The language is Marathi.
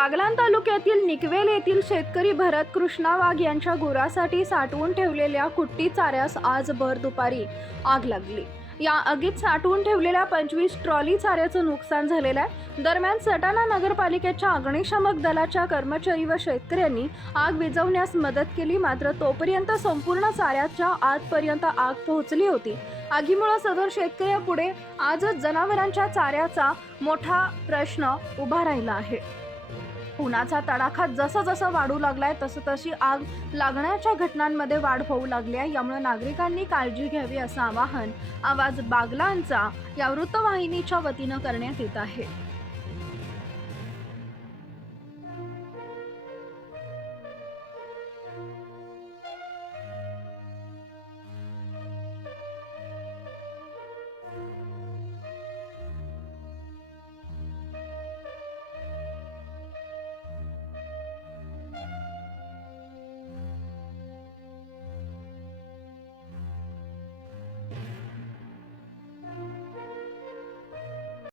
बागलाण तालुक्यातील निकवेल येथील शेतकरी भरत कृष्णा वाघ यांच्या गुरासाठी साठवून ठेवलेल्या कुट्टी चाऱ्यास आज भर दुपारी आग लागली। या आगीत साठवून ठेवलेल्या 25 ट्रॉली चाऱ्याचं नुकसान झालेलं आहे। दरम्यान सटाणा नगरपालिकेच्या अग्निशमक दलाच्या कर्मचारी व शेतकऱ्यांनी आग विझवण्यास मदत केली, मात्र तोपर्यंत संपूर्ण चाऱ्याच्या आतपर्यंत आग पोहोचली होती। आगीमुळे सदर शेतकऱ्यापुढे आजच जनावरांच्या चाऱ्याचा मोठा प्रश्न उभा राहिला आहे। उन्हाचा तडाखा जसा वाढू लागलाय तशी आग लागण्याच्या घटनांमध्ये वाढ होऊ लागली आहे। यामुळे नागरिकांनी काळजी घ्यावी असं आवाहन आवाज बागलाणचा या वृत्तवाहिनीच्या वतीनं करण्यात येत आहे।